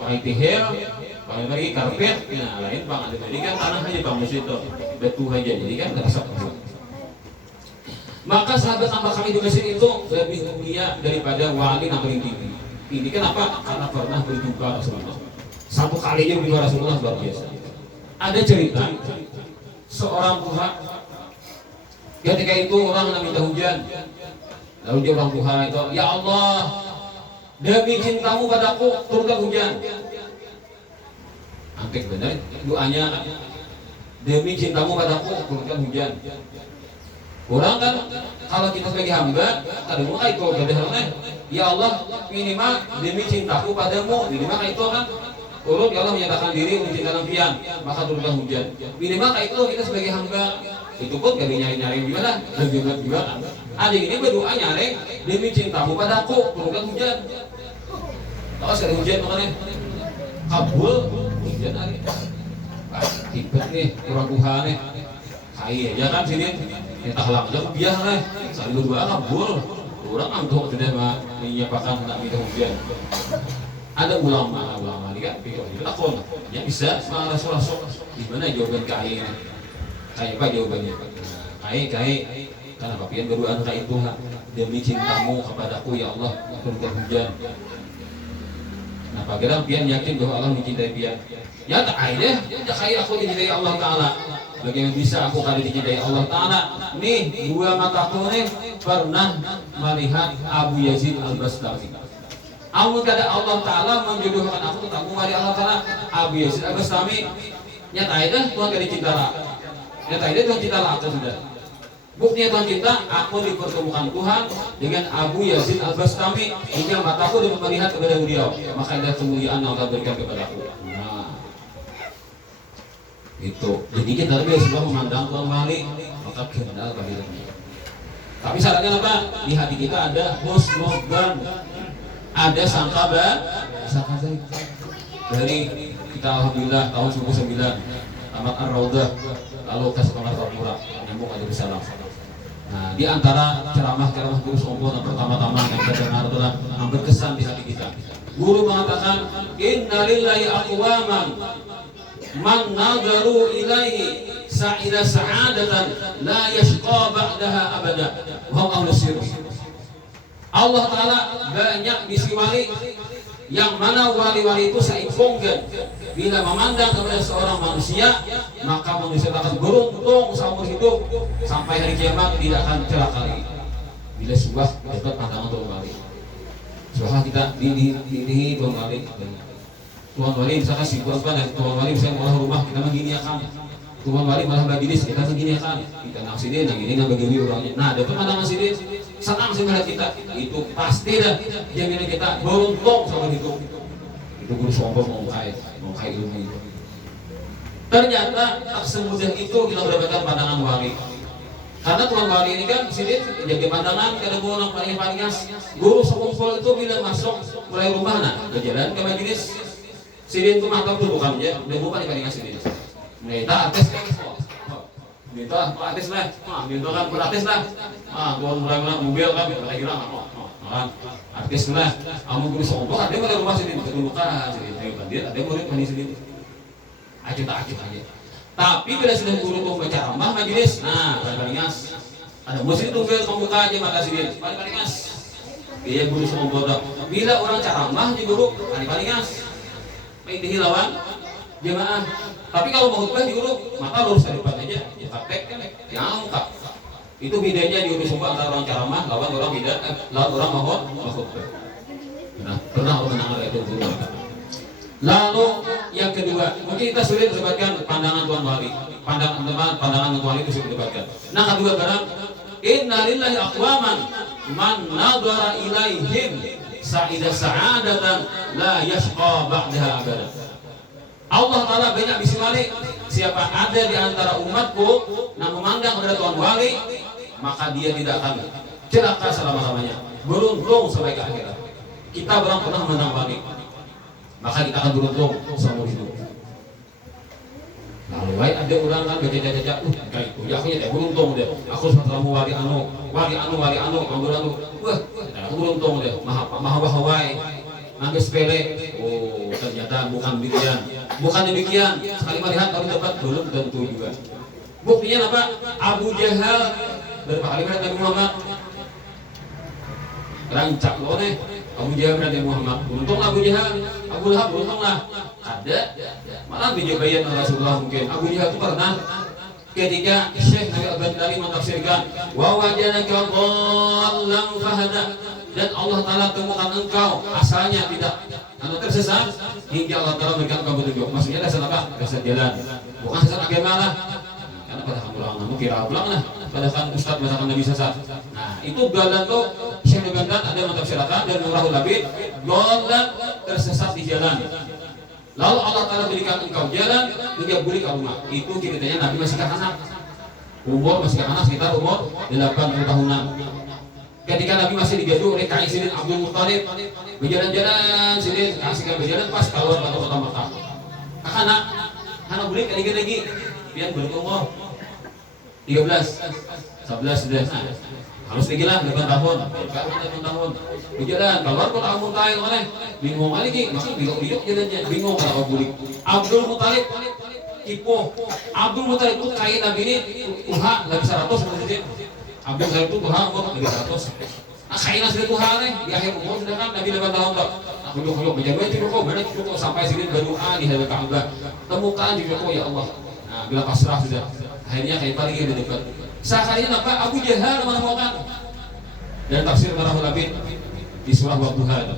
Pakai tihel, pakai lagi karpet. Nah, lain bang ada jadi kan tanah aja bang masjid itu. Betul aja jadi kan terasa. Maka sahabat tambah kami di masjid itu lebih mulia daripada wali yang paling tinggi. Ini kenapa? Karena pernah berjumpa Rasulullah. Satu kali dia berjumpa Rasulullah luar biasa. Ada cerita seorang Tuhan ketika itu orang minta hujan. Lalu dia orang Tuhan itu, ya Allah, demi cintamu padaku turunkan hujan. Angkat benar doanya, demi cintamu padaku turunkan hujan. Orang kan kalau kita sebagai hamba, kadang itu kadang ya Allah minimal demi cintaku padamu, minimal itu kan turun ya Allah menyatakan diri mencintai pian, maka turunkan hujan. Minimal itu kita sebagai hamba itu pun gak nyari-nyari gimana, lebih gimana. Adik ini berdoa nyari demi cintamu padaku turunkan hujan. Tahu sekali hujan makanya kabul hujan hari. Tiba nih kurang Tuhan nih, kai aja kan sini. Kita halang aja biar lah, saling berdoa kabul. Orang amtuh tidak menyiapkan nak minta hujan. Ada ulama ini kan pikir takon, yang bisa marah rasul gimana jawaban kai? Kai apa jawabannya? Kai karena papian berdoa kai itu demi cintamu kepadaku ya Allah turunkan hujan. Nah, pagirang pian yakin bahwa Allah mencintai pian. Ya tak deh, ya kai aku dicintai Allah Taala. Bagaimana bisa aku kali dicintai Allah Ta'ala? Nih, dua mataku nih pernah melihat Abu Yazid Al-Bastami. Amun kada Allah Ta'ala menjodohkan aku ketemu mari Allah Ta'ala Abu Yazid Al-Bastami. Nyata itu Tuhan kada cinta lah. Nyata itu Tuhan cinta lah aku sudah. Buktinya Tuhan cinta, aku dipertemukan Tuhan dengan Abu Yazid Al-Bastami hingga mataku dapat melihat kepada beliau. Maka ada kemuliaan yang Allah berikan kepada aku. Itu jadi kita lebih sebelum memandang Tuhan wali maka kenal kehadirannya. Tapi syaratnya apa? Di hati kita ada husnudzan, ada sangka baik. Dari kita alhamdulillah tahun 1999 tamat Ar-Raudhah lalu kasih kamar Rapura nyambung aja bersalam. Nah, di antara ceramah guru sombong yang pertama-tama yang kita dengar adalah yang berkesan di hati kita. Guru mengatakan innalillahi aqwaman man nadaru ilaihi sa'ida sa'adatan la yashqa ba'daha abada wa hum ahlus sirr. Allah Ta'ala banyak bisi wali yang mana wali-wali itu seimbangkan bila memandang kepada seorang manusia maka manusia akan beruntung seumur hidup sampai hari kiamat tidak akan celaka lagi bila sebuah dapat pandangan Tuhan wali. Soalnya kita di Tuhan wali Tuhan wali misalkan simpul kan Tuhan wali misalkan olah rumah kita mengginiakan Tuhan wali malah majelis kita mengginiakan kita naksinin yang ini nggak begini orangnya. Nah dapat pandangan sini senang sih melihat kita itu pasti dah jaminan kita beruntung sama hidup. Itu guru sombong mau kaya ilmu itu. Ternyata tak semudah itu kita mendapatkan pandangan wali. Karena tuan wali ini kan sidin jaga pandangan kada bolong paling as. Guru sekumpul itu bila masuk mulai rumah berjalan ke majelis sidin itu mata dudukan aja, udah bukan paling as sidin. Minta artis kan, minta artis lah, minta kan artis lah. Tuan mulai mobil kan, kira-kira artis lah. Kamu guru sekumpul ada mulai rumah sidin kedudukan sidin, dia ada murid manis sidin. Acuh aja. Tapi bila sudah guru tuh berceramah majelis, nah paling as ada musik tuh biar membuka aja mata sidin, paling as. Dia guru semua bodoh. Bila orang ceramah di guru, paling as. Baik dihilawan jemaah. Tapi kalau mau khutbah di guru, maka lurus ke depan aja, praktek kan, jangan muka. Itu bedanya di guru semua antara orang ceramah lawan orang bidat, lawan orang mau khutbah. Nah, pernah orang mendengar itu guru. Lalu yang kedua, mungkin kita sulit mendapatkan pandangan tuan wali, pandangan tuan wali itu sulit dapatkan. Nah, kedua barang, inna lillahi aqwaman man nadhara ilaihim sa'ida sa'adatan la yashqa ba'daha abada. Allah Ta'ala banyak bisi wali, siapa ada di antara umatku yang memandang kepada tuan wali, maka dia tidak akan celaka selama-lamanya, beruntung sampai ke akhirat. Kita belum pernah memandang wali, maka kita akan beruntung seumur hidup. Lalu ada orang kan baca-baca, kayak itu, ya aku tidak beruntung deh. Aku ketemu wali anu, wah, aku beruntung deh. Maha wahai, nangis sepele. Oh, ternyata bukan demikian. Sekali melihat kalau dapat belum tentu juga. Buktinya apa? Abu Jahal berapa kali melihat Nabi Muhammad? Rancak loh nih. Abu Jahal berada Muhammad, untung Abu Jahal, Abu Lahab untung lah. Ada, malah dijabayan Rasulullah mungkin. Abu Jahal itu pernah ketika Syekh Nabi Al-Bandari mentafsirkan, wa wajadaka dhallan fahada, dan Allah Ta'ala temukan engkau asalnya tidak tersesat hingga Allah Ta'ala memberikan engkau petunjuk. Maksudnya dasar apa? Dasar jalan, bukan dasar agama lah. Karena pada kamu namun kira pulang lah. Pada kan Ustadz masakan Nabi sesat. Nah itu jalan tuh Syekh Nabi ada yang mentafsirkan dan Nurahul Labid jalan tersesat di jalan. Lalu Allah Ta'ala berikan engkau jalan hingga balik ke rumah. Itu ceritanya Nabi masih kanak, umur masih kanak sekitar umur 80 tahunan. Ketika Nabi masih digaduh oleh Ka'is bin Abdul Muttalib, berjalan-jalan sidin kasih berjalan pas keluar batu kota Mekah. Anak balik lagi biar berumur 13, 11 sudah. Harus digilah 8 tahun, 8 tahun. Berjalan keluar kota Muttalib mana? Bingung lagi, masih bingung jalan-jalan, bingung kalau bulik. Abdul Muttalib kipo. Abdul Muttalib itu kain Nabi ini Tuhan lagi 100 seperti itu. Abdul Muttalib itu Tuhan umur lagi 100. Nah kain sudah Tuhan nih di akhir umur sudah kan Nabi 8 tahun tak. Aku menjaga itu kok benar cukup sampai sini berdoa di hadapan Ka'bah. Temukan di kok ya Allah. Nah bila pasrah sudah. Akhirnya kayak paling yang dekat. Sakalinya apa? Abu Jahal menemukan dan tafsir Nurahul Labid di surah Wadduha.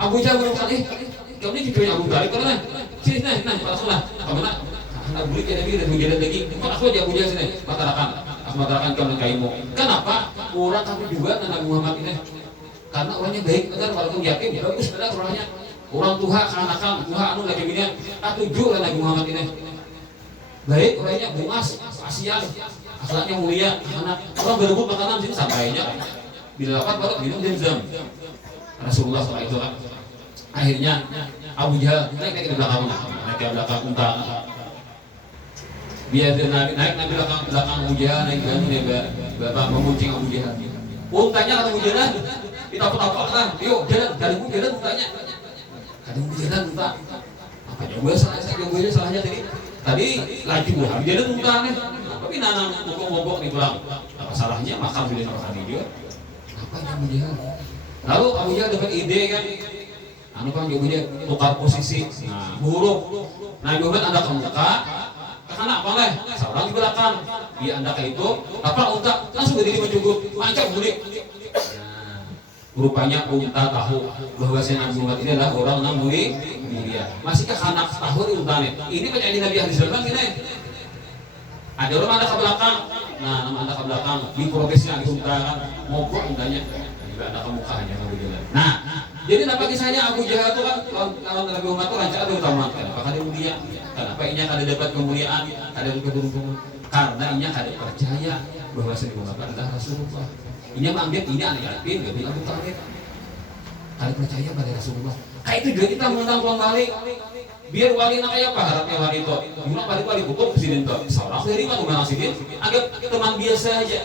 Abu Jahal menemukan kamu ini cucunya Abu Talib karena sini nah paslah. Kemana? Anak bulik ya Nabi dan berjalan lagi. Kok aku aja Abu Jahal sini matarakan kamu kamu. Kenapa? Orang kami juga Nabi Muhammad ini. Karena orangnya baik benar walaupun yatim bagus benar orangnya. Orang Tuhan kanakan Tuhan anu lagi binian. Tujuh lah Nabi Muhammad ini. Baik orangnya bungas, kasihan, akhlaknya mulia, anak orang berebut makanan sini sampainya bila dapat baru minum zam. Rasulullah SAW itu kan akhirnya Abu Jahal naik ke belakang unta. Biar dia naik belakang Abu Jahal naik bapak memuncing Abu Jahal. Untanya kata Abu Jahal kita apa lah, yuk jalan untanya. Kata Abu Jahal unta. Apa jawabannya salahnya tadi laju dia ada unta nih, tapi nanam bobok di pulang. Apa salahnya makan dia? Apa yang Abu Jahal? Lalu Abu Jahal dapat ide kan, anu kan dia tukar posisi, buruk. Nah Muhammad anda ke muka, ke kanan apa leh? Seorang di belakang, dia anda ke itu, apa unta langsung berdiri mencukup, mancap bulik. Rupanya unta tahu bahwa Nabi Muhammad ini adalah orang yang mulia. Masihkah anak tahu di untanya? Ini penyanyi Nabi hadis dalam ini. Ada orang ada ke belakang. Nah, nama anda ke belakang diprotesnya di unta kan, mogok untanya. Juga ada ke muka hanya Abu Jahal. Nah, jadi apa kisahnya Abu Jahal itu kan kalau Nabi Muhammad itu rancak ada utama. Apakah dia mulia? Kenapa ini ada dapat kemuliaan? Ada keberuntungan? karena inya kada percaya bahwa Seribu Bakar adalah Rasulullah. Inya menganggap ini anak yatim, gak bilang Abu Talib. Kada percaya pada Rasulullah. Kayak itu juga kita mengenang Tuan Wali. Biar wali nak kayak apa harapnya wali itu? Gimana wali hukum presiden itu? Seorang dari mana mana presiden? Anggap teman biasa aja.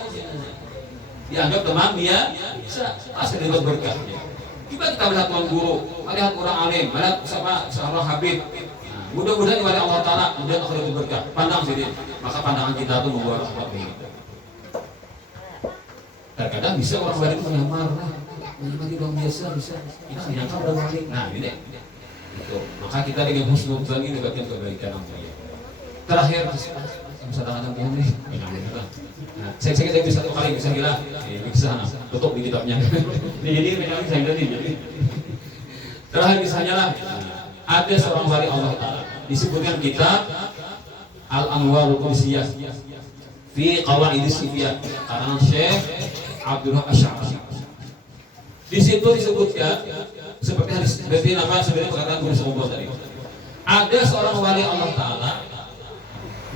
Dianggap teman biasa. Asal dapat berkah. Coba kita melihat Tuan Guru, melihat orang alim, melihat sama seorang Habib. Mudah-mudahan wali Allah Taala kemudian akan dapat berkah. Pandang sini, maka pandangan kita itu membawa rahmat begitu. Terkadang bisa orang wali itu menyamar, bagi orang biasa bisa. Kita menyangka orang wali. Nah ini. Itu. Maka kita dengan husnuzan ini bagian kebaikan namanya. Terakhir bisa tangan yang nih. Nah, saya bisa satu kali bisa gila. Bisa sana. Tutup di kitabnya. Jadi memang saya tadi. Terakhir misalnya lah ada seorang wali Allah Taala disebutkan kitab Al-Anwarul Qudsiyah fi Qawaidis Sufiyah karangan Syekh Abdullah Asy-Sya'rani. Di situ disebutkan seperti hadis berarti nama sebenarnya perkataan Guru Sombong tadi. Ada seorang wali Allah Taala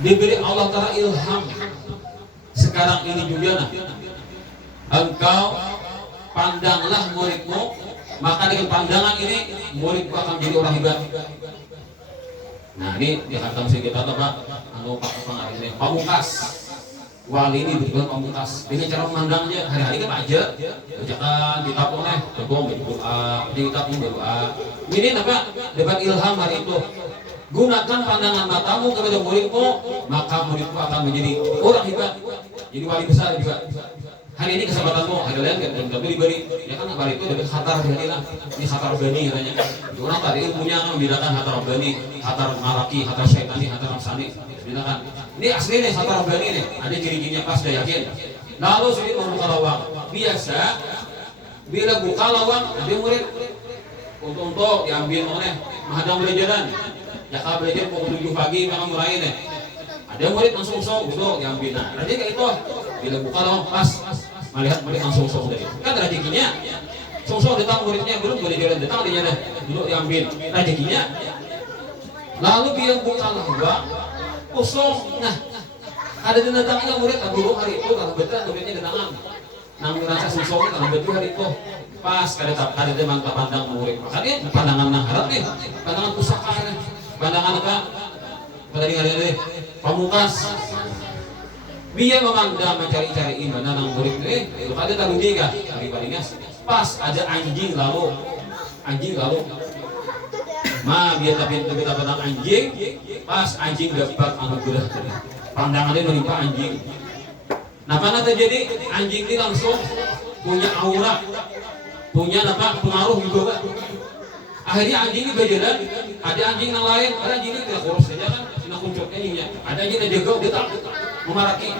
diberi Allah Taala ilham. Sekarang ini juga nah, engkau pandanglah muridmu, maka dengan pandangan ini muridmu akan menjadi orang hebat. Nah ini dikatakan kita apa? Anu Pak Pengaris ini pamungkas. Wali ini betul pamungkas dengan cara memandangnya hari-hari kan aja bacakan kitab oleh berdoa berdoa di kitab berdoa ini apa dapat ilham hari itu gunakan pandangan matamu kepada muridmu maka muridmu akan menjadi orang hebat jadi wali besar juga hari ini kesempatanmu ada lain kan dan tentu diberi ya kan wali itu dapat khatar jadilah ini khatar bani katanya orang tadi ilmunya kan membedakan khatar bani khatar malaki khatar syaitani khatar nafsani bedakan. Ini asli nih khatar bani nih, ada ciri-cirinya pas sudah yakin. Lalu sulit membuka lawang. Biasa bila buka lawang ada murid untuk diambil oleh menghadang belajaran. Ya kalau belajar pukul 7 pagi memang mulai nih. Ada murid langsung sok untuk diambil. Nah, jadi kayak itu bila buka lawang pas melihat murid langsung sok dari. Kan rezekinya. Sok datang muridnya belum belajaran datang dia duduk diambil rezekinya. Lalu dia buka lawang kosong. Nah, ada di datangnya murid guru hari itu kalau betul muridnya datangan. Nang merasa susah kalau betul hari itu pas kada demang pandang murid. Makanya pandangan nang harap nih, pandangan pusaka nih. Pandangan apa? Pada hari pamungkas. Dia memandang mencari-cari mana nang murid ini. Itu ada tanggung jawab daripadanya. Pas ada anjing lalu dia tapi pandang anjing pas anjing dapat anugerah pandangannya menimpa anjing. Nah karena terjadi anjing ini langsung punya aura punya pengaruh juga. Akhirnya anjing ini berjalan ada anjing yang lain ada anjing ini tidak kurus saja kan tidak kuncuknya ini ada anjing yang jaga dia tak memaraki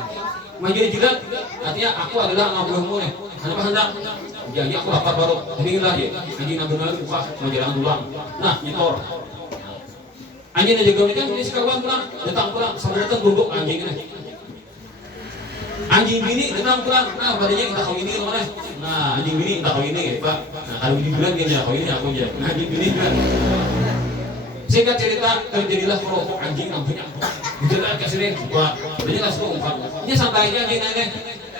menjadi jilat artinya aku adalah ngabuhmu nih kenapa hendak jadi aku lapar baru inilah ya anjing yang benar buka menjelang tulang nah nyetor anjing yang jaga ini kan jadi sekawan pulang datang sampai datang duduk anjing ini anjing bini datang pulang nah badannya kita kau ini mana nah anjing bini kita kau ini pak nah kalau bini bilang dia kau ini aku aja nah anjing bini bilang sehingga cerita terjadilah kelompok anjing yang punya berjalan ke sini buat jadi langsung umpan ini santai aja anjing ini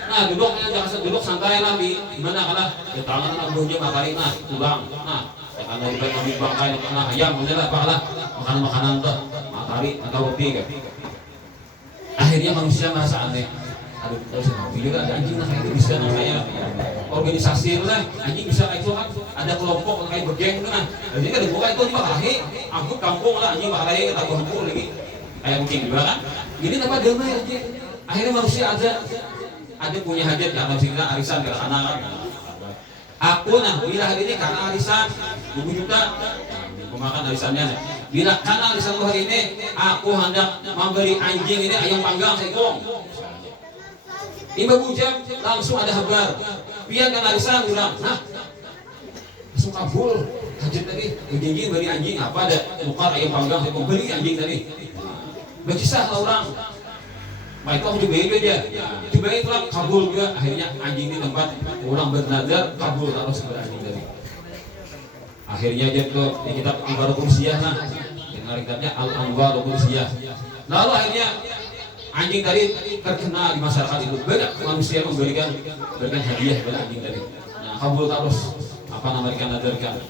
nah duduk santai lah di mana kalah di tangan abuhnya matahari nah tulang nah kalau di bawah bangkai nah ayam menyelah kalah makanan tuh matahari atau roti kan akhirnya manusia merasa aneh aduh terus juga ada anjing nah itu bisa namanya organisasi lah anjing bisa kayak itu kan ada kelompok kayak bergeng nah jadi kan dibuka itu dimarahi aku kampung lah anjing marahi kita kampung lagi kayak kucing juga kan ini apa damai aja akhirnya manusia ada punya hajat ya kalau kita arisan ke anak aku nah bila hari ini karena arisan 2 juta pemakan arisannya bila karena arisan hari ini aku hendak memberi anjing ini ayam panggang seekor 5 jam langsung ada kabar biar kan arisan bilang nah langsung kabul hajat tadi anjing beri anjing apa ada tukar ayam panggang seekor beli anjing tadi berkisah orang baik aku juga dia coba itulah kabul juga akhirnya anjing di tempat orang bernadar kabul terus anjing tadi akhirnya jatuh di kitab Anwarul Qudsiyah nah dengan kitabnya Al-Anwarul Qudsiyah lalu akhirnya Anjing tadi terkenal di masyarakat itu, banyak manusia memberikan hadiah kepada anjing tadi. Nah, kabul terus apa namanya nadarkan.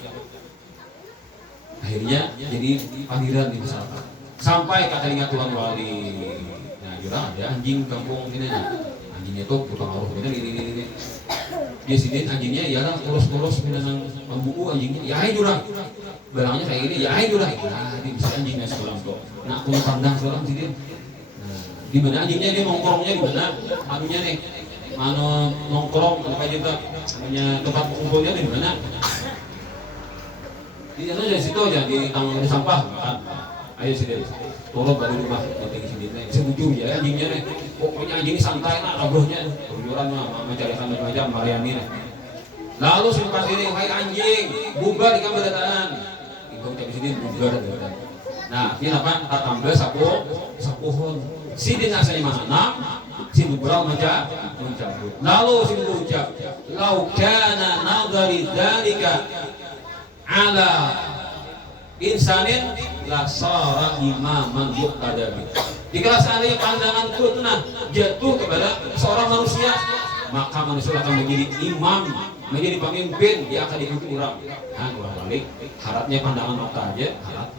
Akhirnya jadi panggilan di masyarakat. Sampai katanya Tuan Wali. Nah, jurang ada anjing kampung ini. Anjingnya tuh tukang aruh ini. Dia sidin anjingnya ialah kurus-kurus pinanang pembuku anjingnya. Ya hai jurang. Barangnya kayak gini, ya hai jurang. Nah, di bisa anjingnya seorang tuh. Nah, aku pandang seorang sidin. Nah, di mana anjingnya dia nongkrongnya di mana? Anunya nih. Mana nongkrong apa aja tuh? Anunya tempat kumpulnya di mana? Di sana dari situ aja di tanggung sampah kan. Ayo sini turun dari rumah penting sini nih setuju ya anjingnya nih pokoknya anjing santai lah abrohnya keluyuran mah mencarikan macam Mariani nih lalu simpan diri hai anjing bubar di kamar dataan itu dari sini bubar dataan nah ini apa tak tambah sapuhun sini nasanya mana si bubar mencabut lalu si ucap laukana nadari dalika ala insanin lasara imaman yuqtadabi. Jika seandainya pandangan kutna jatuh kepada seorang manusia, maka manusia akan menjadi imam, menjadi pemimpin, dia akan diikuti orang. Nah, balik harapnya pandangan mata aja, harap.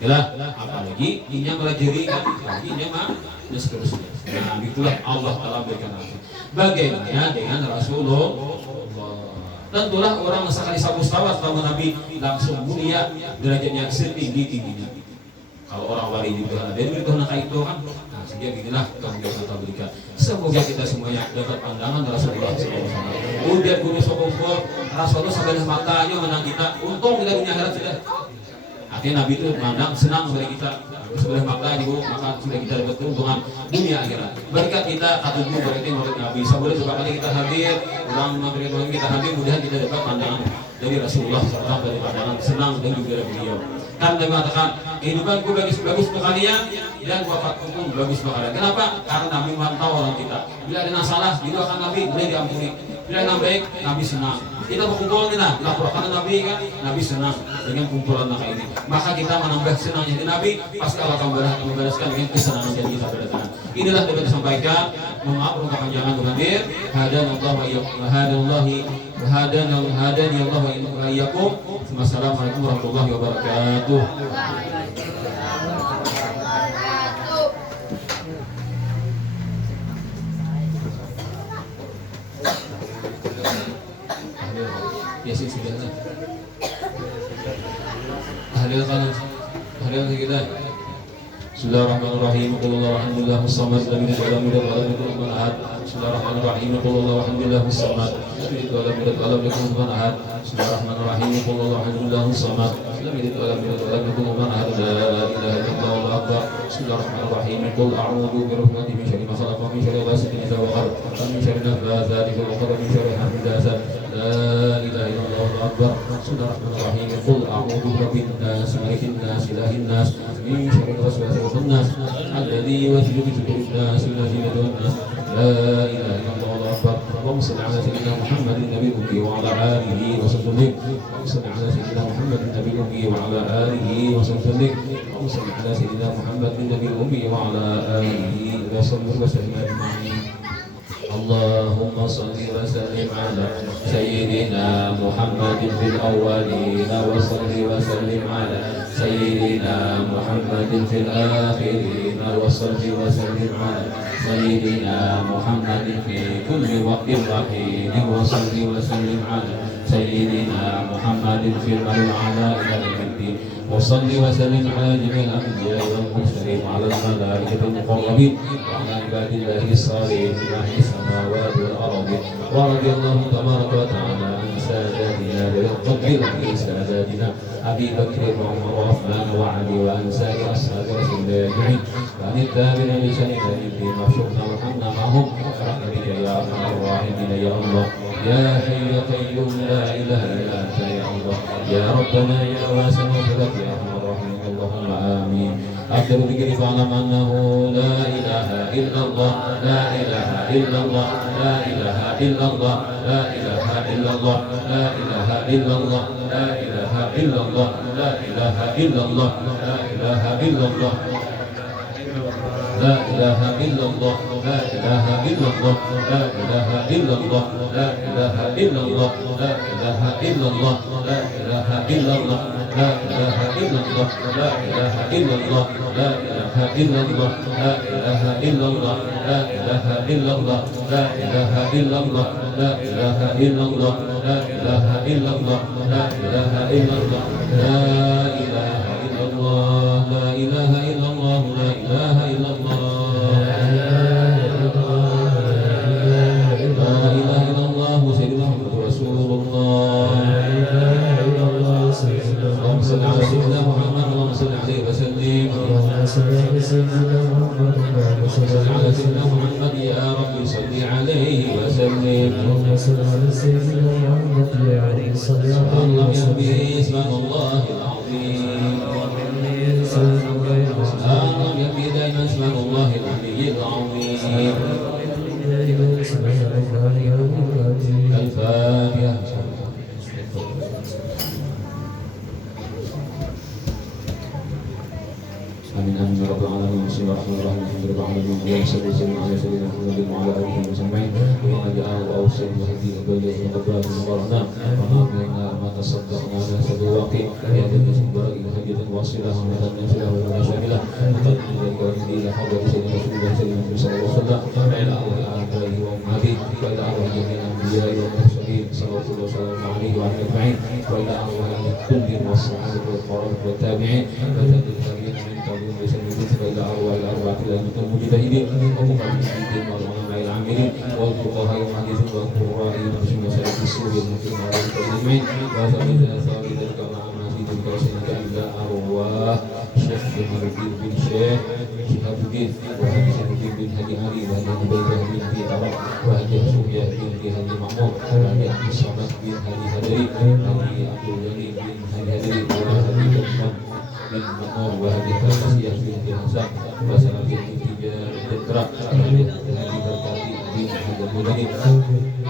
Yalah, apalagi ini melajari kan, lagi ini mah dan seterusnya. Nah, itulah Allah telah berikan nanti. Bagaimana dengan Rasulullah? Tentulah orang sekali satu stawat sama Nabi langsung mulia derajatnya setinggi-tingginya. Kalau orang wali di Tuhan ada di Tuhan itu kan, nah sehingga beginilah kami kita berikan. Semoga kita semuanya dapat pandangan Rasulullah SAW. Udah guru sokongkol Rasulullah sampai matanya menang kita. Untung kita punya akhirat sudah. Artinya Nabi itu mandang senang kepada kita. Sebelah mata ibu maka sudah kita dapat keuntungan dunia akhirat. Berkat kita katujuh berarti murid Nabi. Seboleh berapa kali kita hadir, orang materi Tuhan kita hadir, mudah kita dapat pandangan dari Rasulullah SAW dari pandangan senang dan juga dari beliau. Kan dia mengatakan kehidupanku bagus untuk kalian dan wafatku pun bagus untuk kalian. Kenapa? Karena Nabi memantau orang kita. Bila ada yang salah, didoakan Nabi boleh diampuni. Bila yang baik, Nabi senang. Kita berkumpul nih nah, laporkan Nabi kan, Nabi senang dengan kumpulan mereka ini. Maka kita menambah senangnya di Nabi, pasti Allah akan membalaskan dengan kesenangan yang kita berdatangan. Inilah dapat disampaikan. Mohon maaf untuk kepanjangan hadir. Hadanallah wa iyyakum. Hadani Allah wa iyyakum. Wassalamualaikum warahmatullahi wabarakatuh. Biasa sudah. Hadil kita. Bismillahirrahmanirrahim. Qul alhamdulillah wassalamatu ala Bismillahirrahmanirrahim. Qul alhamdulillah wassalamatu ala Bismillahirrahmanirrahim. Qul alhamdulillah wassalamatu Bismillahirrahmanirrahim. Qul a'udzu birahmati min syarri ma khalaq wa min syarri ghasiqin idza waqab wa min syarri nafathati fil 'uqad wa min syarri hasidin لا إله إلا الله أكبر بسم الله الرحمن الرحيم قل أعوذ برب الناس ملك الناس إله الناس من شر الوسواس الخناس الذي يوسوس في صدور الناس الذين يدعون الناس لا إله إلا الله أكبر اللهم صل على سيدنا محمد النبي الأمي وعلى آله وسلم اللهم صل على سيدنا محمد النبي الأمي وعلى آله وسلم اللهم صل على سيدنا محمد النبي الأمي وعلى آله وسلم أجمعين اللهم صل وسلم على سيدنا محمد في الأولين وصل وسلم على سيدنا محمد في الآخرين وصل وسلم على سيدنا محمد في كل وقت وحين وصل وسلم على سيدنا محمد في الأعلى إلى الدين وصل وسلم على جميع الأنبياء والمرسلين وعلى الملائكة المقربين وعلى عباد الله الصالحين في أهل السماوات والأرض ورضي الله تبارك وتعالى عن ساداتنا ويقبل في ساداتنا أبي بكر وعمر وعثمان وعلي وعن سائر أصحاب رسول الله أجمعين وعن التابعين بسنة الدين وشكرنا وحنا معهم برحمتك يا أرحم الراحمين يا الله يا حي يا قيوم لا إله إلا أنت يا الله يا ربنا يا واسع المغفرة يا أرحم الراحمين اللهم آمين أكثر ذكري فاعلم أنه لا إله إلا الله لا إله إلا الله لا إله إلا الله لا إله إلا الله لا إله إلا الله لا إله إلا الله لا إله إلا الله لا إله إلا الله لا إله إلا الله لا إله إلا الله لا إله إلا الله لا إله إلا الله لا إله إلا الله لا إله إلا الله لا إله إلا الله لا إله إلا الله لا إله إلا الله لا إله إلا الله لا إله إلا الله لا إله إلا الله لا إله إلا الله لا إله إلا الله لا إله إلا الله لا إله إلا الله لا إله إلا الله لا إله إلا الله لا إله إلا الله سيدنا محمد رسول الله اللهم صل على سيدنا محمد اللهم صل عليه وسلم اللهم صل على سيدنا محمد يا رب صل عليه وسلم اللهم صل على سيدنا محمد يا رب صل عليه وسلم اسم الله العظيم اللهم يكفي دائما اسم الله العلي العظيم الفاتحة آمين آمين يا رب العالمين بسم الله الرحمن الرحيم الحمد لله رب العالمين اللهم صل وسلم على سيدنا محمد وعلى آله وصحبه ومن جعله أوصي وهدي أبدا وقبل مبارنا ونعمنا ما تصدقنا على سبيل الواقع يا ذا الجبار هدية واصلة ومدى نافلة ومدى شاملة وقدم إليك إلى حضرة سيدنا رسول الله صلى الله عليه وسلم وإلى أرواح آبائه وأمهاته وإلى أرواح جميع الأنبياء والمرسلين صلوات الله وسلامه عليه وعلى أجمعين وإلى أرواح كل والصحابة والقرابة والتابعين وتابعين من تابعين بسنة إلى أرواح الأئمة المجتهدين ومقلدين والعلماء العاملين والفقهاء المحدثين والقراء والمسلمين وسائر السور المسلمين والمسلمين وثبت ذلك مع مزيد الكرسي إلى أرواح الشيخ جمال الدين بن شيخ شهاب الدين وهدي سيدنا بن هدي علي وهدي عبيده بن أبي طلق وهدي سوريا بن هدي محمود وهدي عبد الصمد بن هدي هدري وهدي عبد الغني بن هدي هدري وهدي كريم بن منور وهدي فاسية بن حسن وسلام بن تجار الدكرة وهدي بركاتي بن هدي المدني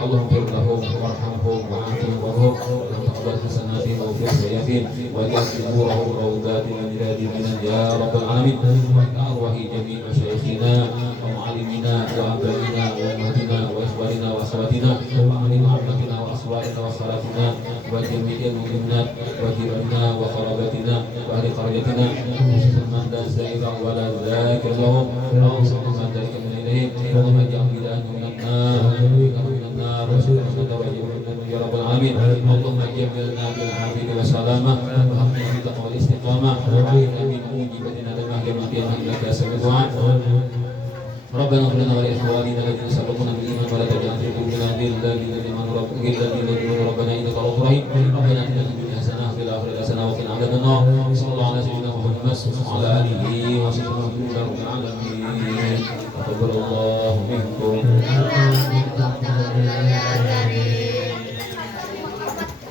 اللهم اغفر لهم وارحمهم وعافهم وارهم وتقبل حسناتهم واغفر سيئاتهم واجعل قبورهم روضات من رياض الجنان يا رب العالمين وإلى أرواح جميع مشايخنا ومعلمينا وآبائنا وأمهاتنا وإخواننا وأخواتنا وأهل عمتنا وأصواتنا وخالاتنا وجميع المؤمنات وجيراننا وقرابتنا وأهل قريتنا خصوصا من لا زائر ولا ذاكر لهم أو صلى من ذلك من إليهم اللهم اجعل بداءهم من النار يا رب العالمين اللهم جملنا بالعافية والسلامة وحقنا بالتقوى والاستقامة وعافنا من موجبتنا لما هي مكان إنك سميع الدعاء ربنا اغفر لنا ولإخواننا الذين سبقونا بالإيمان ولا تجعل في قلوبنا غلا للذين ربنا إنك رؤوف رحيم ربنا آتنا في الدنيا حسنة وفي الآخرة حسنة وقنا عذاب النار صلى الله على سيدنا محمد وعلى آله وصحبه رب العالمين تقبل الله منكم